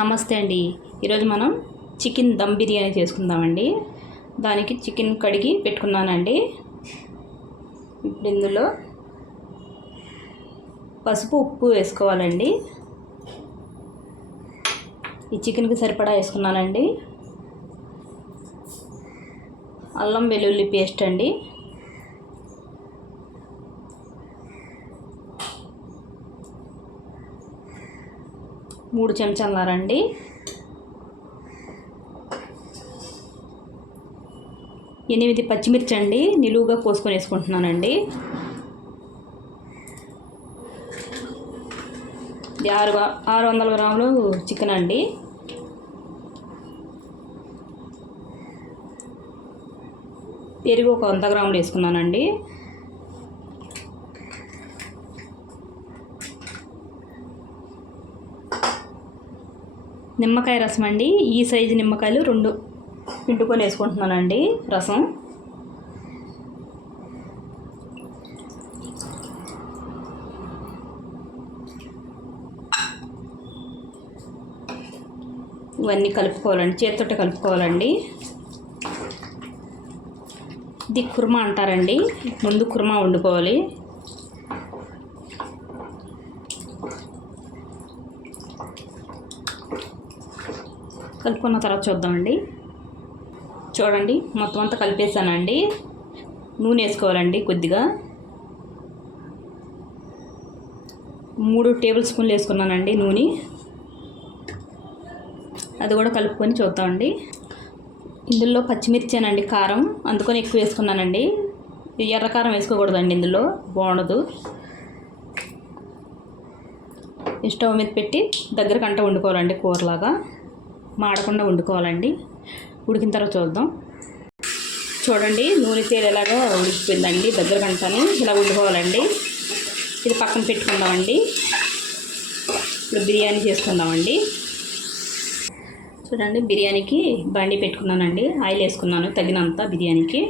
నమస్తే అండి. ఈరోజు మనం చికెన్ దమ్ బిర్యానీ చేసుకుందామండి. దానికి చికెన్ కడిగి పెట్టుకున్నానండి. ఇప్పుడు ఇందులో పసుపు ఉప్పు వేసుకోవాలండి. ఈ చికెన్కి సరిపడా వేసుకున్నానండి. అల్లం వెల్లుల్లి పేస్ట్ అండి, మూడు చెంచాలన్నారండి. ఎనిమిది పచ్చిమిర్చి అండి, నిలువుగా కోసుకొని వేసుకుంటున్నానండి. 600 గ్రాములు చికెన్ అండి. పెరుగు ఒక 100 గ్రాములు వేసుకున్నానండి. నిమ్మకాయ రసం అండి, ఈ సైజు నిమ్మకాయలు 2 పిండుకొని వేసుకుంటున్నానండి రసం. ఇవన్నీ కలుపుకోవాలండి, చేతితోటి కలుపుకోవాలండి. ఇది కుర్మా అంటారండి. ముందు కుర్మా వండుకోవాలి. కలుపుకున్న తర్వాత చూద్దామండి. చూడండి, మొత్తం అంతా కలిపేసానండి. నూనె వేసుకోవాలండి కొద్దిగా. 3 టేబుల్ స్పూన్లు వేసుకున్నానండి నూనె. అది కూడా కలుపుకొని చూద్దామండి. ఇందులో పచ్చిమిర్చేనండి, కారం అందుకొని ఎక్కువ వేసుకున్నానండి. ఎర్రకారం వేసుకోకూడదండి, ఇందులో బాగుండదు. స్టవ్ మీద పెట్టి దగ్గర కంట వండుకోవాలండి. కూరలాగా మాడకుండా వండుకోవాలండి. ఉడికిన తర్వాత చూద్దాం. చూడండి, నూనె తేలేలాగా ఉడికిపోయిందండి. దగ్గర కంటని ఇలా వండుకోవాలండి. ఇది పక్కన పెట్టుకుందామండి. ఇప్పుడు బిర్యానీ చేసుకుందామండి. చూడండి, బిర్యానీకి బండి పెట్టుకున్నానండి. ఆయిల్ వేసుకున్నాను తగినంత. బిర్యానీకి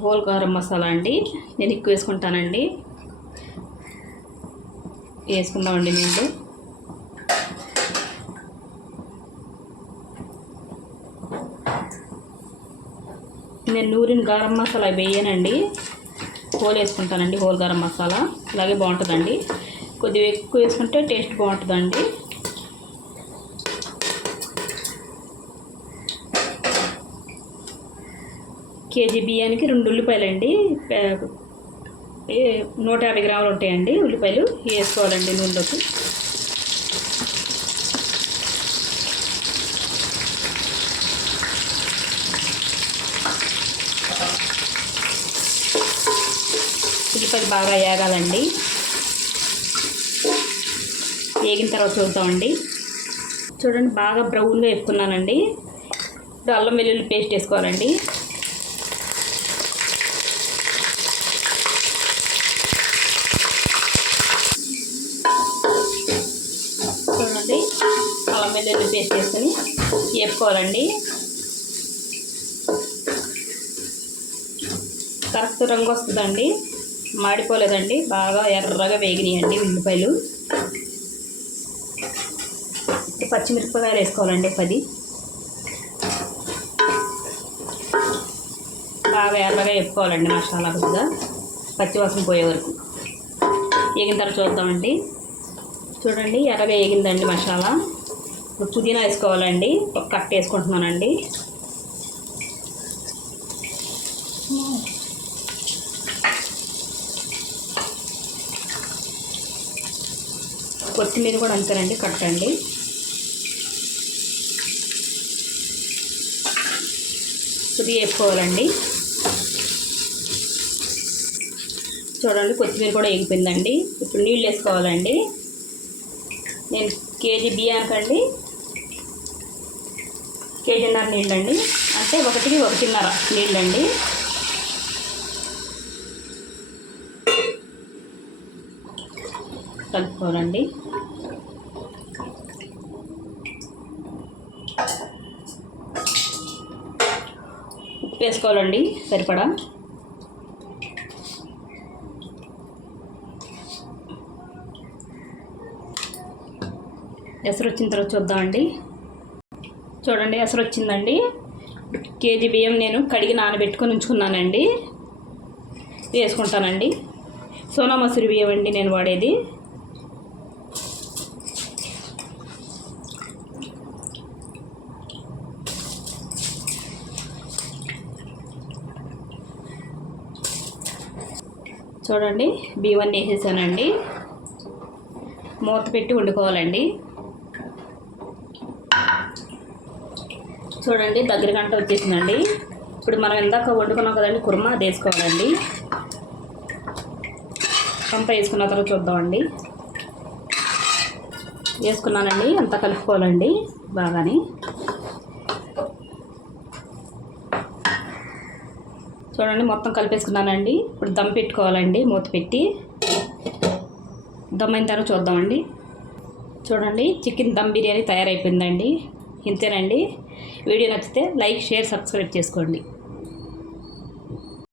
హోల్ గరం మసాలా అండి, నేను ఎక్కువ వేసుకుంటానండి. వేసుకుందామండి నీళ్ళు. నేను నూరిన గరం మసాలా వేయనండి, హోల్ వేసుకుంటానండి. హోల్ గరం మసాలా అలాగే బాగుంటుందండి. కొద్దిగా ఎక్కువ వేసుకుంటే టేస్ట్ బాగుంటుందండి. కేజీ బియ్యానికి 2 ఉల్లిపాయలండి, 150 గ్రాములు ఉంటాయండి ఉల్లిపాయలు. వేసుకోవాలండి నూనెలోకి. ఉల్లిపాయలు బాగా వేగాలండి. వేగిన తర్వాత చూద్దామండి. చూడండి, బాగా బ్రౌన్గా వేపుకున్నానండి. ఇప్పుడు అల్లం వెల్లుల్లి పేస్ట్ వేసుకోవాలండి. చూడండి, అల్లం వెల్లుల్లి పేస్ట్ వేసుకొని వేపుకోవాలండి. కరెక్ట్ రంగు వస్తుందండి, మాడిపోలేదండి. బాగా ఎర్రగా వేగినాయండి ఉల్లిపాయలు. పచ్చిమిరపకాయలు వేసుకోవాలండి 10. బాగా ఎర్రగా వేపుకోవాలండి మసాలా కొద్దిగా పచ్చివాసన పోయే వరకు. వేగిన తర్వాత చూద్దామండి. చూడండి, ఎర్రగా వేగిందండి మసాలా. ఇప్పుడు పుదీనా వేసుకోవాలండి. ఒక కట్ట వేసుకుంటున్నానండి. కొత్తిమీర కూడా అంతేనండి, కట్టండి. కొద్దిగా వేసుకోవాలండి. చూడండి, కొత్తిమీర కూడా వేగిపోయిందండి. ఇప్పుడు నీళ్ళు వేసుకోవాలండి. నేను కేజీ బియ్యానికండి కేజీన్నర నీళ్ళండి, అంటే 1కి 1.5 నీళ్ళండి. కలుపుకోవాలండి. ఉప్పు వేసుకోవాలండి సరిపడా. ఎసరు వచ్చిన తర్వాత చూద్దామండి. చూడండి ఎసరు వచ్చిందండి. కేజీ బియ్యం నేను కడిగి నానబెట్టుకొని ఉంచుకున్నానండి. వేసుకుంటానండి. సోనా మసూరి బియ్యం అండి నేను వాడేది. చూడండి బియ్యం అన్నీ వేసేసానండి. మూత పెట్టి వండుకోవాలండి. చూడండి దగ్గర గంట వచ్చేసిందండి. ఇప్పుడు మనం ఇందాక వండుకున్నాం కదండి కుర్మా, అది వేసుకోవాలండి. కంప వేసుకున్న తర్వాత చూద్దామండి. వేసుకున్నానండి, అంతా కలుపుకోవాలండి బాగానే. చూడండి మొత్తం కలిపేసుకున్నానండి. ఇప్పుడు దమ్ పెట్టుకోవాలండి. మూత పెట్టి దమ్ అయిన తర్వాత చూద్దామండి. చూడండి చికెన్ దమ్ బిర్యానీ తయారైపోయిందండి. ఇంతేనండి. వీడియో నచ్చితే లైక్, షేర్, సబ్స్క్రైబ్ చేసుకోండి.